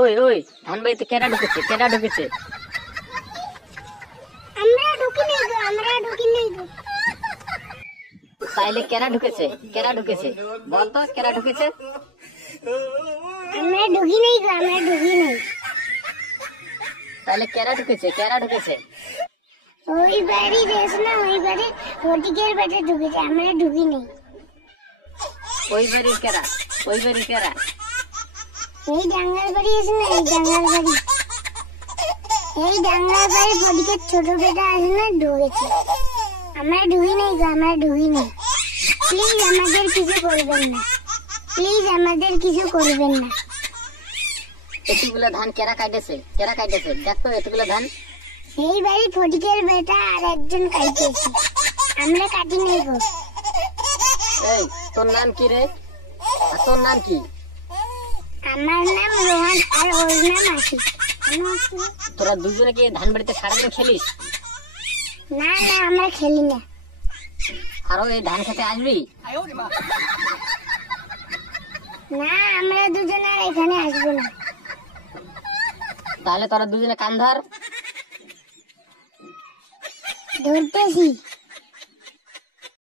ওই ওই ধান বাড়িতে কেডা ঢুকেছে, কেডা ঢুকেছে? আমরা ঢুকি নাই গো, আমরা ঢুকি নাই গো। তাইলে কেডা ঢুকেছে, কেডা ঢুকেছে? বল তো কেডা ঢুকেছে? আমরা ঢুকি নাই গো, আমরা ঢুকি নাই। তাইলে কেডা ঢুকেছে, কেডা ঢুকেছে? ওই বাড়ি রেস না, ওই বাড়ি ফটিকের বেটা ঢুকেছে, আমরা ঢুকি নাই। ওই বাড়ির কেডা, ওই বাড়ির কেডা? এই ডাঙ্গার বাড়ি আছে না, এই ডাঙ্গার বাড়ি, এই ডাঙ্গার বাড়ি ফটিকের ছোট বেটা আছে না, ঢুকেছে। আমরা ঢুকি নাই গো, আমরা ঢুকি নাই। প্লিজ আমাদের কিছু করবেন না, প্লিজ আমাদের কিছু করবেন না। এতগুলো ধান কেডা কাটেছে, কেডা কাটেছে? দেখতো এতগুলো ধান। এই বাড়ি ফটিকের বেটা আর একজন কাইতেছে, আমরা কাটি নাই গো। এই তোর নাম কি রে? আর তোর নাম কি? আমার নাম রোহান আর ওর নাম আশিক। তোরা দুজনে কি ধান বাড়িতে সারাদিন খেলিস? না না, আমরা খেলি না। আরো এই ধান খেতে আসবি? না, আমরা দুজন আর এখানে আসবো না। তাহলে তোরা দুজনে কান ধর। ধরতেছি।